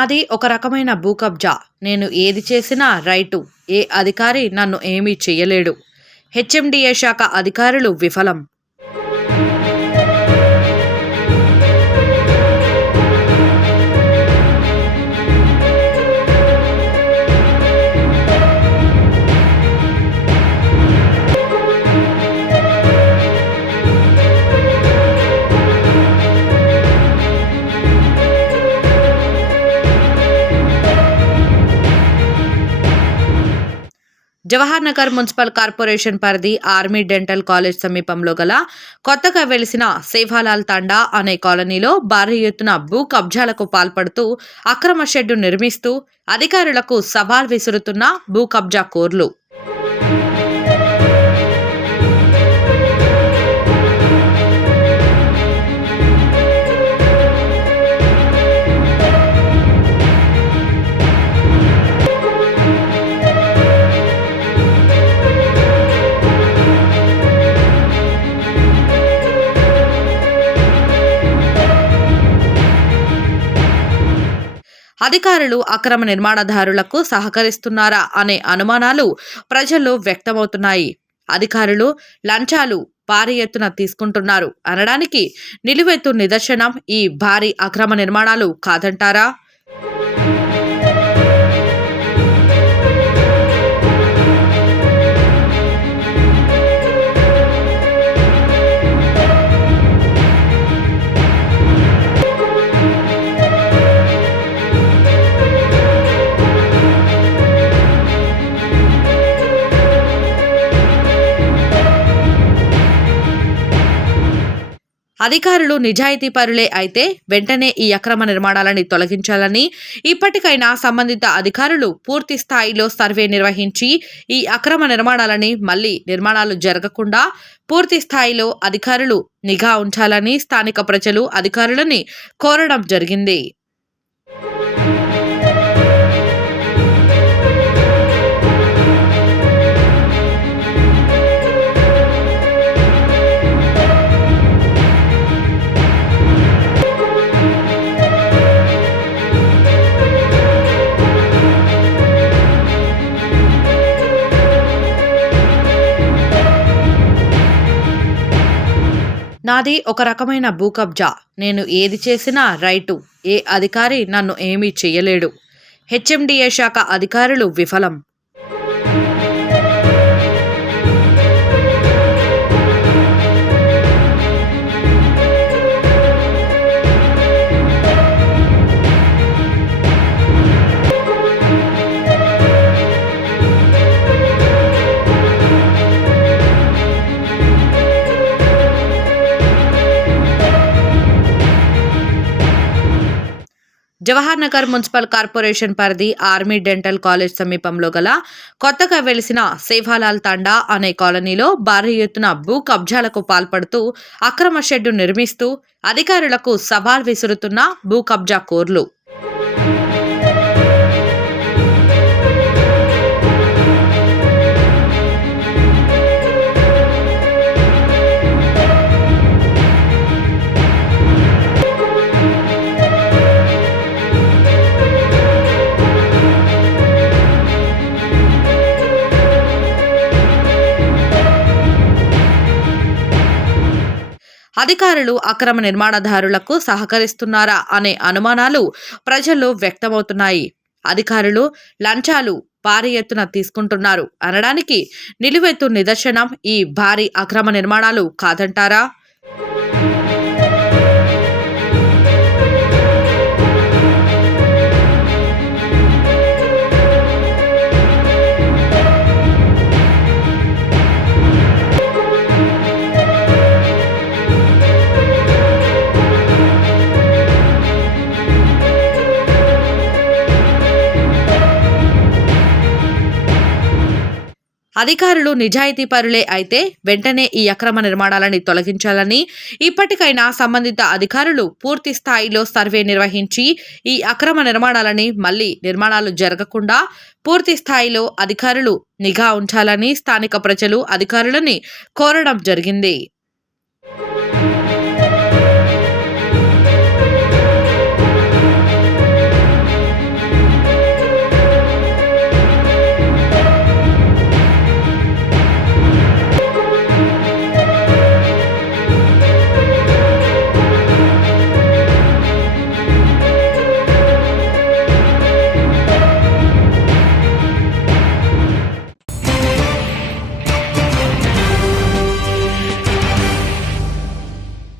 నాది ఒక రకమైన భూ కబ్జా. నేను ఏది చేసినా రైటు. ఏ అధికారి నన్ను ఏమీ చెయ్యలేడు. హెచ్ఎండిఏ శాఖ అధికారులు విఫలం. జవహర్ నగర్ మున్సిపల్ కార్పొరేషన్ పరిధి ఆర్మీ డెంటల్ కాలేజ్ సమీపంలో గల కొత్తగా వెలిసిన సేవాలాల్ తండా అనే కాలనీలో భారీ ఎత్తున భూ కబ్జాలకు పాల్పడుతూ అక్రమ షెడ్డు నిర్మిస్తూ అధికారులకు సవాల్ విసురుతున్న భూ కబ్జా కోర్లు. అధికారులు అక్రమ నిర్మాణదారులకు సహకరిస్తున్నారా అనే అనుమానాలు ప్రజల్లో వ్యక్తమవుతున్నాయి. అధికారులు లంచాలు భారీ ఎత్తున తీసుకుంటున్నారు అనడానికి నిలువెత్తు నిదర్శనం ఈ భారీ అక్రమ నిర్మాణాలు కాదంటారా? అధికారులు నిజాయితీ పరులే అయితే వెంటనే ఈ అక్రమ నిర్మాణాలని తొలగించాలని, ఇప్పటికైనా సంబంధిత అధికారులు పూర్తి స్థాయిలో సర్వే నిర్వహించి ఈ అక్రమ నిర్మాణాలని మళ్లీ నిర్మాణాలు జరగకుండా పూర్తి స్థాయిలో అధికారులు నిఘా ఉంచాలని స్థానిక ప్రజలు అధికారులని కోరడం జరిగింది. నాది ఒక రకమైన భూ కబ్జా. నేను ఏది చేసినా రైటు. ఏ అధికారి నన్ను ఏమీ చెయ్యలేడు. హెచ్ఎండిఏ శాఖ అధికారులు విఫలం. జవహర్ నగర్ మున్సిపల్ కార్పొరేషన్ పరిధి ఆర్మీ డెంటల్ కాలేజ్ సమీపంలో గల కొత్తగా వెలిసిన సేవాలాల్ తండా అనే కాలనీలో భారీ ఎత్తున భూ కబ్జాలకు పాల్పడుతూ అక్రమ షెడ్డు నిర్మిస్తూ అధికారులకు సవాల్ విసురుతున్న భూ కబ్జా కోర్లు. అధికారులు అక్రమ నిర్మాణదారులకు సహకరిస్తున్నారా అనే అనుమానాలు ప్రజల్లో వ్యక్తమవుతున్నాయి. అధికారులు లంచాలు భారీ ఎత్తున తీసుకుంటున్నారు అనడానికి నిలువెత్తు నిదర్శనం ఈ భారీ అక్రమ నిర్మాణాలు కాదంటారా? అధికారులు నిజాయితీ పరులే అయితే వెంటనే ఈ అక్రమ నిర్మాణాలని తొలగించాలని, ఇప్పటికైనా సంబంధిత అధికారులు పూర్తి స్థాయిలో సర్వే నిర్వహించి ఈ అక్రమ నిర్మాణాలని మళ్లీ నిర్మాణాలు జరగకుండా పూర్తి స్థాయిలో అధికారులు నిఘా ఉంచాలని స్థానిక ప్రజలు అధికారులని కోరడం జరిగింది.